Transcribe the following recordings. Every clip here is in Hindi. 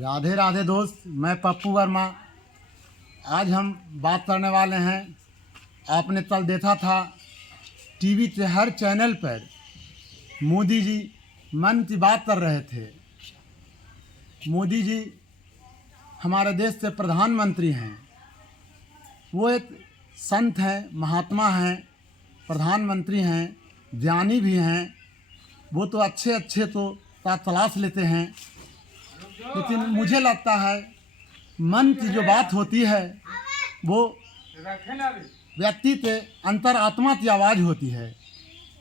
राधे राधे दोस्त, मैं पप्पू वर्मा। आज हम बात करने वाले हैं, आपने कल देखा था टीवी के हर चैनल पर मोदी जी मन की बात कर रहे थे। मोदी जी हमारे देश के प्रधानमंत्री हैं। वो एक संत हैं, महात्मा हैं, प्रधानमंत्री हैं, ज्ञानी भी हैं। वो तो अच्छे तो का तलाश लेते हैं, लेकिन मुझे लगता है मन की जो बात होती है वो व्यक्ति के अंतरात्मा की आवाज़ होती है,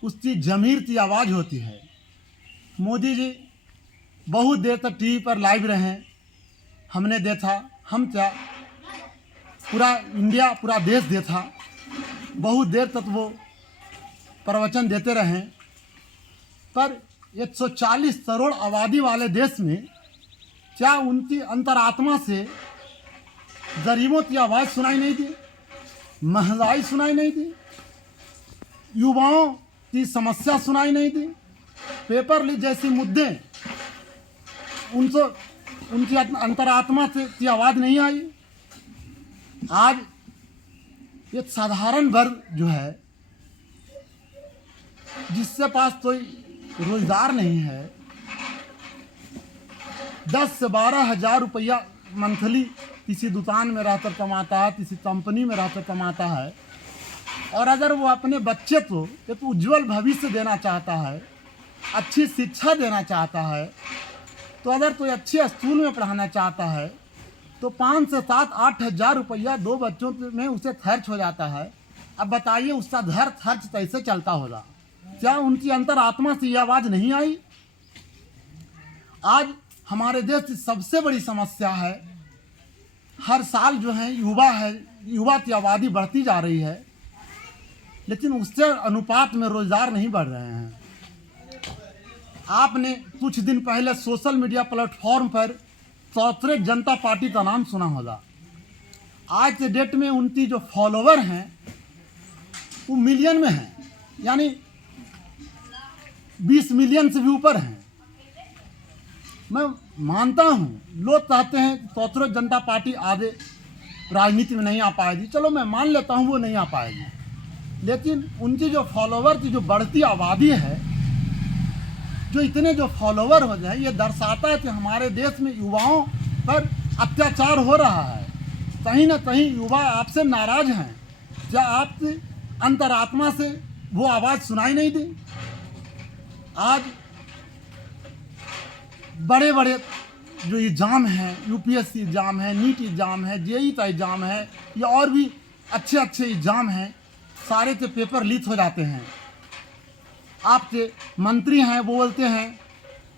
उसकी ज़मीर की आवाज़ होती है। मोदी जी बहुत देर तक टीवी पर लाइव रहे, हमने देखा। हम क्या, पूरा इंडिया, पूरा देश देखा। बहुत देर तक वो प्रवचन देते रहे। पर 140 करोड़ आबादी वाले देश में क्या उनकी अंतरात्मा से गरीबों की आवाज़ सुनाई नहीं दी? महंगाई सुनाई नहीं दी? युवाओं की समस्या सुनाई नहीं दी? पेपर लीक जैसे मुद्दे उनकी अंतरात्मा से की आवाज़ नहीं आई? आज एक साधारण वर्ग जो है, जिसके पास कोई रोजगार नहीं है, 10 से 12 हज़ार रुपया मंथली किसी दुकान में रहकर कमाता है, किसी कंपनी में रहकर कमाता है। और अगर वो अपने बच्चे को एक उज्जवल भविष्य देना चाहता है, अच्छी शिक्षा देना चाहता है, तो अगर कोई अच्छे स्कूल में पढ़ाना चाहता है तो 5 से 7-8 हज़ार रुपया 2 बच्चों में उसे खर्च हो जाता है। अब बताइए उसका घर खर्च कैसे चलता होगा? क्या उनकी अंतरात्मा से ये आवाज़ नहीं आई? आज हमारे देश की सबसे बड़ी समस्या है, हर साल जो है युवा की आबादी बढ़ती जा रही है, लेकिन उससे अनुपात में रोजगार नहीं बढ़ रहे हैं। आपने कुछ दिन पहले सोशल मीडिया प्लेटफॉर्म पर कांग्रेस जनता पार्टी का नाम सुना होगा। आज के डेट में उनकी जो फॉलोवर हैं वो मिलियन में हैं, यानी 20 मिलियन से भी ऊपर हैं। मैं मानता हूँ लोग चाहते हैं कांग्रेस जनता पार्टी आगे राजनीति में नहीं आ पाएगी, चलो मैं मान लेता हूँ वो नहीं आ पाएगी, लेकिन उनकी जो फॉलोवर की जो बढ़ती आबादी है, जो इतने जो फॉलोवर हो जाए, ये दर्शाता है कि हमारे देश में युवाओं पर अत्याचार हो रहा है। कहीं ना कहीं युवा आपसे नाराज हैं। क्या आपकी अंतरात्मा से वो आवाज़ सुनाई नहीं दी? आज बड़े बड़े जो एग्ज़ाम हैं, यूपीएससी एग्ज़ाम है, नीट एग्ज़ाम है, जेईई का एग्ज़ाम है, या और भी अच्छे एग्ज़ाम हैं, सारे के पेपर लीक हो जाते हैं। आपके मंत्री हैं वो बोलते हैं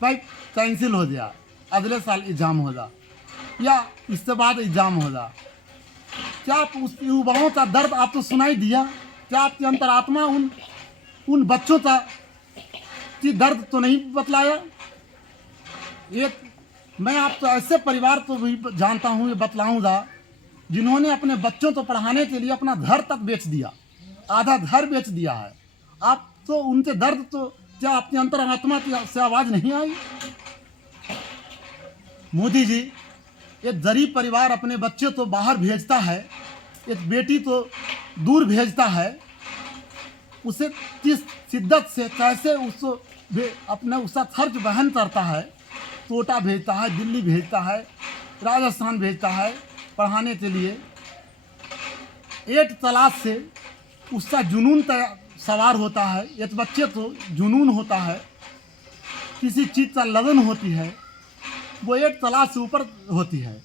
भाई कैंसिल हो गया, अगले साल एग्ज़ाम होगा या इसके बाद एग्ज़ाम होगा। क्या आप उस युवाओं का दर्द आप तो सुनाई दिया? क्या आपकी अंतरात्मा उन बच्चों का की दर्द तो नहीं बतलाया? मैं आपको ऐसे परिवार को भी जानता हूँ, ये बतलाऊँगा, जिन्होंने अपने बच्चों को पढ़ाने के लिए अपना घर तक बेच दिया, आधा घर बेच दिया है। आप तो उनके दर्द तो क्या अपनी अंतरात्मा से आवाज़ नहीं आई? मोदी जी एक गरीब परिवार अपने बच्चे तो बाहर भेजता है, एक बेटी तो दूर भेजता है, उसे किस शिद्दत से कैसे उसको अपने उसका खर्च वहन करता है। कोटा भेजता है, दिल्ली भेजता है, राजस्थान भेजता है पढ़ाने के लिए। एक तलाश से उसका जुनून सवार होता है। एक बच्चे को जुनून होता है, किसी चीज़ का लगन होती है, वो एक तलाश से ऊपर होती है।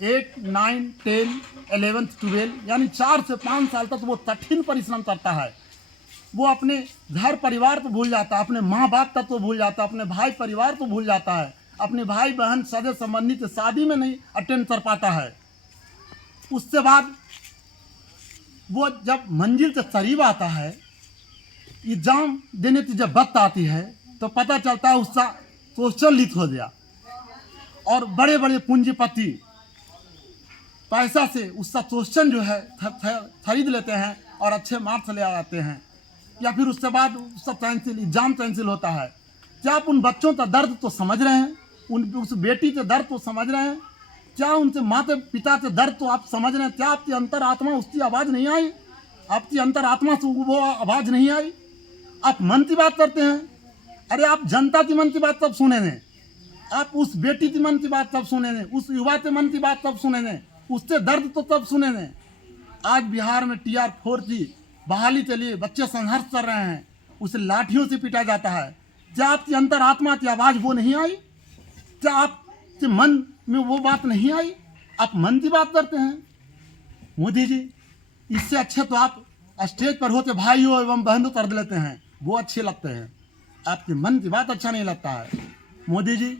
8, 9, 10, 11, 12 यानी 4 से 5 साल तक वो कठिन परिश्रम करता है। वो अपने घर परिवार को भूल जाता है, अपने माँ बाप तक तो भूल जाता है, अपने भाई परिवार को भूल जाता है, अपने भाई बहन सगे संबंधी के शादी में नहीं अटेंड कर पाता है। उसके बाद वो जब मंजिल से करीब आता है, एग्जाम देने की जब वक्त आती है, तो पता चलता है उसका क्वेश्चन लीक हो गया और बड़े बड़े पूंजीपति पैसा से उसका क्वेश्चन जो है खरीद लेते हैं और अच्छे मार्क्स ले आते हैं, या फिर उसके बाद उसका एग्जाम कैंसिल होता है। क्या आप उन बच्चों का दर्द तो समझ रहे हैं? उस बेटी के दर्द तो समझ रहे हैं? क्या उनसे माता पिता के दर्द तो आप समझ रहे हैं? क्या आपकी अंतरात्मा उसकी आवाज़ नहीं आई? आपकी अंतरात्मा से वो आवाज़ नहीं आई? आप मन की बात करते हैं। अरे आप जनता की मन की बात तब सुने ने, आप उस बेटी की मन की बात तब सुने ने, उस युवा के मन की बात तब सुने ने, उससे दर्द तो तब सुने ने। आज बिहार में TR4 की बहाली के लिए बच्चे संघर्ष कर रहे हैं, उसे लाठियों से पीटा जाता है। क्या आपकी अंतरात्मा की आवाज़ वो नहीं आई? क्या आपके मन में वो बात नहीं आई? आप मन की बात करते हैं। मोदी जी, इससे अच्छे तो आप स्टेज पर होते भाइयों एवं बहनों कर लेते हैं, वो अच्छे लगते हैं। आपके मन की बात अच्छा नहीं लगता है। मोदी जी,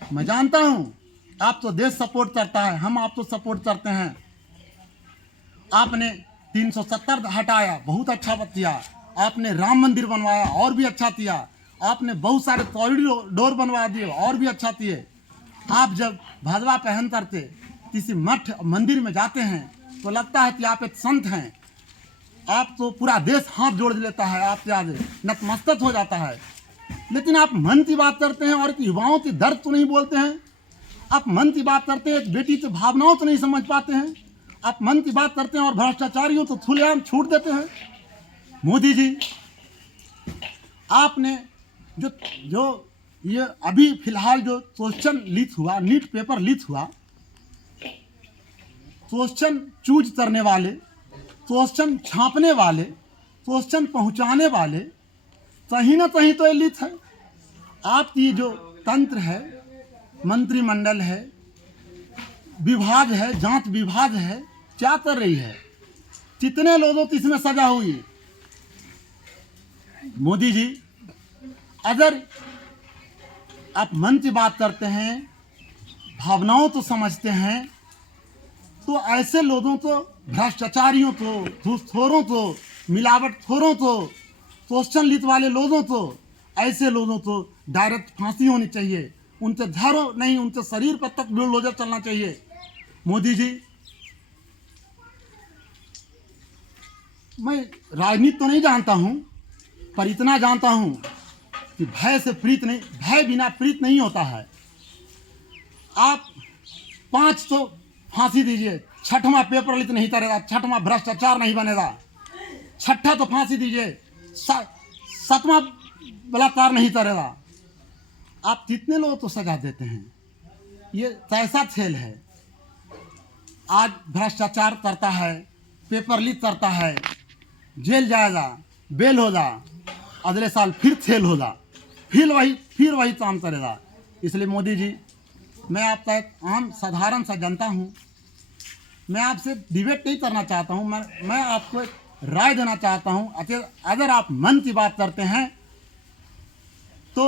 मैं जानता हूँ आप तो देश सपोर्ट करता है, हम आप तो सपोर्ट करते हैं। आपने 370 हटाया, बहुत अच्छा किया। आपने राम मंदिर बनवाया, और भी अच्छा किया। आपने बहुत सारे कॉरिडोर बनवा दिए, और भी अच्छा किए। आप जब भगवा पहन करके किसी मठ मंदिर में जाते हैं तो लगता है कि आप एक संत हैं। आप तो पूरा देश हाथ जोड़ लेता है, आपके आगे नतमस्तक हो जाता है। लेकिन आप मन की बात करते हैं और युवाओं की दर्द तो नहीं बोलते हैं। आप मन की बात करते हैं, एक बेटी की भावनाओं तो नहीं समझ पाते हैं। आप मन की बात करते हैं और भ्रष्टाचारियों तो खुलेआम छूट देते हैं। मोदी जी, आपने जो ये अभी फिलहाल जो क्वेश्चन लीक हुआ, नीट पेपर लीक हुआ, क्वेश्चन चूज करने वाले, क्वेश्चन छापने वाले, क्वेश्चन पहुंचाने वाले, कहीं ना कहीं तो ये लीक है। आपकी जो तंत्र है, मंत्रिमंडल है, विभाग है, जांच विभाग है, क्या कर रही है? कितने लोगों की इसमें सजा हुई? मोदी जी, अगर आप मन की बात करते हैं, भावनाओं तो समझते हैं, तो ऐसे लोगों को, भ्रष्टाचारियों को, घूसखोरों को, मिलावटखोरों को, क्वेश्चन लीक वाले लोगों को, ऐसे लोगों को डायरेक्ट फांसी होनी चाहिए। उनके घरों नहीं, उनके शरीर पर तक बुलडोजर चलना चाहिए। मोदी जी, मैं राजनीति तो नहीं जानता हूँ, पर इतना जानता हूँ कि भय से प्रीत नहीं, भय बिना प्रीत नहीं होता है। आप 5 तो फांसी दीजिए, 6वां पेपर लीक नहीं करेगा, 6वां भ्रष्टाचार नहीं बनेगा, 6ठा तो फांसी दीजिए, 7वां बलात्कार नहीं करेगा। आप कितने लोगों को सजा देते हैं? ये कैसा खेल है? आज भ्रष्टाचार करता है, पेपर लीक करता है, जेल जाएगा, बेल होगा, अगले साल फिर खेल होगा, फिर वही काम करेगा। इसलिए मोदी जी, मैं आपका एक आम साधारण सा जनता हूँ, मैं आपसे डिबेट नहीं करना चाहता हूँ, मैं आपको एक राय देना चाहता हूँ। अगर आप मन की बात करते हैं तो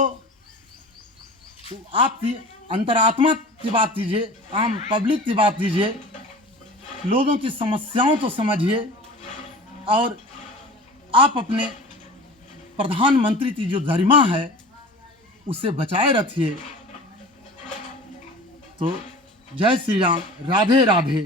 आपकी अंतरात्मा की बात कीजिए, आम पब्लिक की बात कीजिए, लोगों की समस्याओं को समझिए, और आप अपने प्रधानमंत्री की जो गरिमा है उसे बचाए रखिए। तो जय श्री राम, राधे राधे।